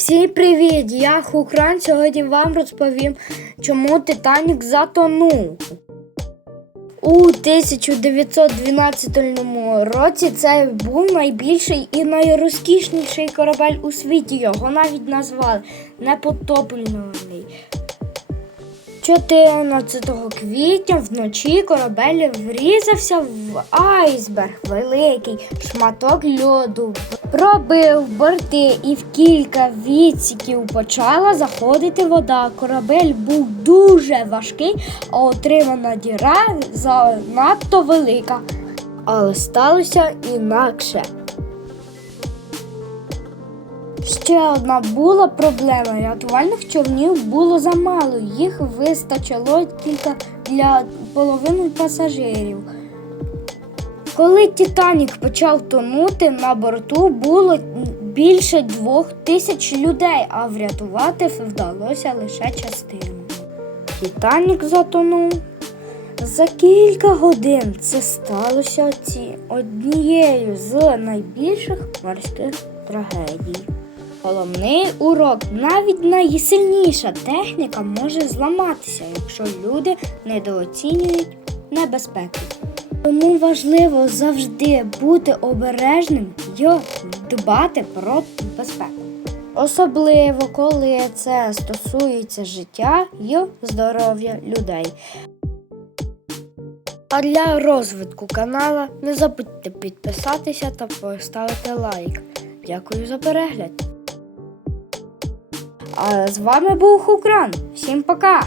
Всім привіт! Я Хукран. Сьогодні вам розповім, чому Титанік затонув. У 1912 році це був найбільший і найрозкішніший корабель у світі. Його навіть назвали непотоплений. 14 квітня вночі корабель врізався в айсберг, великий шматок льоду. Пробив борти і в кілька відсіків почала заходити вода. Корабель був дуже важкий, а отримана діра занадто велика. Але сталося інакше. Ще одна була проблема. Рятувальних човнів було замало. Їх вистачило тільки для половини пасажирів. Коли Титанік почав тонути, на борту було більше двох тисяч людей, а врятувати вдалося лише частину. Титанік затонув. За кілька годин це сталося однією з найбільших морських трагедій. Головний урок навіть найсильніша техніка може зламатися, якщо люди недооцінюють небезпеку. Тому важливо завжди бути обережним і дбати про безпеку. Особливо коли це стосується життя і здоров'я людей. А для розвитку канала не забудьте підписатися та поставити лайк. Дякую за перегляд. А з вами був Хукран. Всім пока!